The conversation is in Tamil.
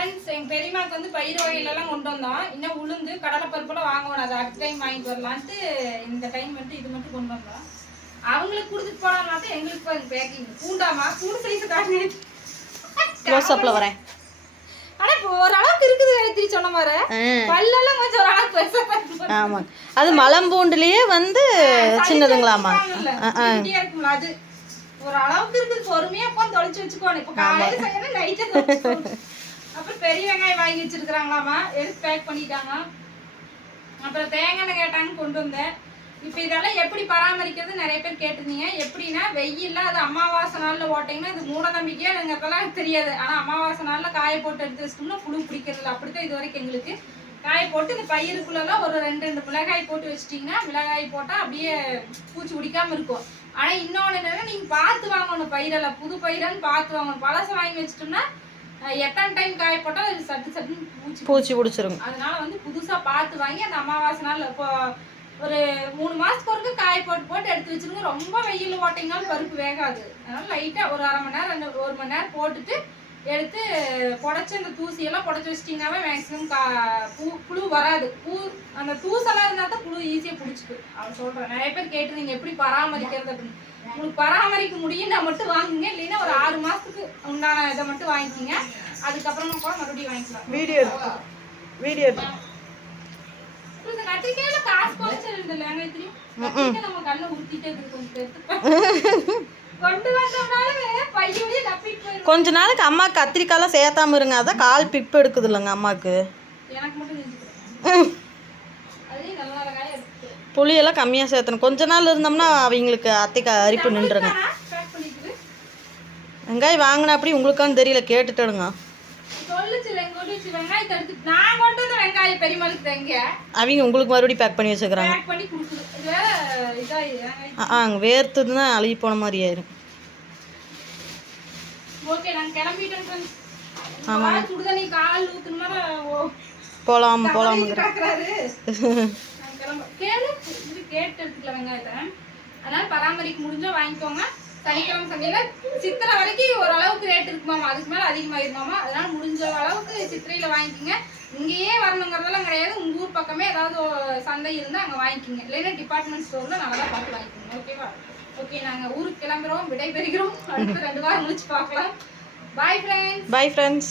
ஃப்ரெண்ட்ஸ் எங்க பெரியம்மாக்கு வந்து பயிர் வகையிலலாம் கொண்டு வந்தோம். இன்னும் உளுந்து கடலைப்பருப்புலாம் வாங்கணும். அது அடுத்த டைம் வாங்கிட்டு வரலான்ட்டு இந்த டைம் மட்டும் இது மட்டும் கொண்டு வந்தோம். அவங்களுக்கு கொடுத்துட்டு போனா தான் எங்களுக்கு பாருங்க பேக்கிங் பூண்டாமா? பூண்டு சைஸ் காட்டுங்க வரேன். ஆனா இப்போ ஓரளவுக்கு இருக்குது காயத்ரி சொன்ன மாதிரி. பல்லெல்லாம் கொஞ்சம் ஒரு அளவுக்கு பெருசா அது மலம்பூண்டுலேயே வந்து சின்னதுங்களாமா இருக்கும்ல, அது. ஒரு அளவுக்கு இருக்குது. பொறுமையா உட்காந்து தொலைச்சு வச்சுக்கோணும். இப்ப காலையில செய்யணும் நைட்டு அப்புறம் பெரிய வெங்காயம் வாங்கி வச்சிருக்கிறாங்களாமா? எடுத்து பேக் பண்ணிட்டாங்க. அப்புறம் தேங்காய் எண்ணெய் கேட்டாங்க கொண்டு வந்தேன். இப்போ இதெல்லாம் எப்படி பராமரிக்கிறது நிறைய பேர் கேட்டிருந்தீங்க. எப்படின்னா வெயில்ல அது அமாவாசை நாளில் ஓட்டிங்கன்னா இது மூடநம்பிக்கையாக எங்களுக்கெல்லாம் தெரியாது. ஆனால் அமாவாசை நாளில் காய போட்டு எடுத்து வச்சிட்டோம்னா புழு பிடிக்கிறது அப்படி அப்படித்தான் இது வரைக்கும் எங்களுக்கு. காய போட்டு இந்த பயிருக்குள்ளெல்லாம் ஒரு ரெண்டு ரெண்டு மிளகாய் போட்டு வச்சிட்டிங்கன்னா மிளகாய் போட்டால் அப்படியே பூச்சி பிடிக்காமல் இருக்கும். ஆனால் இன்னொன்று என்னென்னா நீங்கள் பார்த்து வாங்கணும் பயிரெல்லாம். புது பயிரன்னு பார்த்து வாங்கணும். பழசை வாங்கி வச்சிட்டோம்னா எத்தனை டைம் காய போட்டா அது சட்டு சட்டுன்னு பூச்சி பூச்சி பிடிச்சிருங்க அதனால வந்து புதுசா பார்த்து வாங்கி அந்த அமாவாசை நாள் இப்போ ஒரு மூணு மாசத்துக்கு ஒருக்க காய போட்டு போட்டு எடுத்து வச்சிருங்க. ரொம்ப வெயில் ஓட்டிங்கனாலும் பருப்பு வேகாது. அதனால லைட்டா ஒரு அரை மணி நேரம் ரெண்டு ஒரு மணி நேரம் போட்டுட்டு எடுத்து புடச்சி அந்த தூசியெல்லாம் புடச்சி வச்சிட்டிங்கனாவே மேக்ஸிமம் கா பூ புழு வராது. பூ அந்த தூசெல்லாம் இருந்தால் தான் புழு ஈஸியாக பிடிச்சிக்கு அவன் சொல்கிறேன் நிறைய பேர் கேட்டுருந்தீங்க எப்படி பராமரிக்கிறது அப்படின்னு. உங்களுக்கு பராமரிக்க முடியும்னா மட்டும் வாங்குங்க. இல்லைன்னா ஒரு ஆறு மாதத்துக்கு உண்டான இதை மட்டும் வாங்கிக்கிங்க. அதுக்கப்புறமா கூட மறுபடியும் வாங்கிக்கலாம். வீடியோ வீடியோ கத்திரிக்காயில காசு குறைச்சல் கத்திரிக்காய் நம்ம கண்ணை உருட்டிட்டே இருக்கு கொஞ்சம் எடுத்து கொண்டு வந்தோம்னாலே பையோடய தப்பிட்டு போயிடும் கொஞ்ச நாளைக்கு அம்மா கத்திரிக்காயெல்லாம் சேர்த்தாம இருங்க. அதான் கால் பிப்பு எடுக்குது இல்லைங்க அம்மாவுக்கு எனக்கு மட்டும் செஞ்சுக்கிறேன் அதே நல்ல நல்ல காயை எடுத்து புளியெல்லாம் கம்மியாக சேர்த்தணும். கொஞ்ச நாள் இருந்தோம்னா அவங்களுக்கு அத்தைக்கு அரிப்பு நின்றுங்க. வெங்காயம் வாங்கினா அப்படி உங்களுக்கான்னு தெரியல கேட்டுட்டுடுங்க அவங்க உங்களுக்கு மறுபடியும் பேக் பண்ணி வச்சுக்கிறாங்க. ஆ வேர்த்துதுன்னா அழுகி போன மாதிரி ஆயிரும். நான் கிளம்ப கேளு. இது கேட்டு எடுத்துக்கல வெங்காயத்தை. அதனால பராமரிக்க முடிஞ்சா வாங்கிக்கோங்க. சனிக்கிழமை சந்தையில சித்திரை வரைக்கும் ஓரளவுக்கு ரேட் இருக்குமாமா அதுக்கு மேல அதிகமாயிருமாமா அதனால முடிஞ்ச அளவுக்கு சித்திரையில வாங்கிக்கோங்க. இங்கேயே வரணுங்கிறதெல்லாம் கிடையாது. உங்க ஊர் பக்கமே ஏதாவது சந்தை இருந்தா அங்க வாங்கிக்கோங்க. இல்லைன்னா டிபார்ட்மெண்ட் ஸ்டோர்ல நல்லா பார்த்து வாங்கிக்கோங்க. ஓகேவா ஓகே நாங்க ஊருக்கு கிளம்புறோம் விடை பெறுகிறோம் ரெண்டு வாரம் முடிச்சு பார்க்கலாம். Bye friends bye friends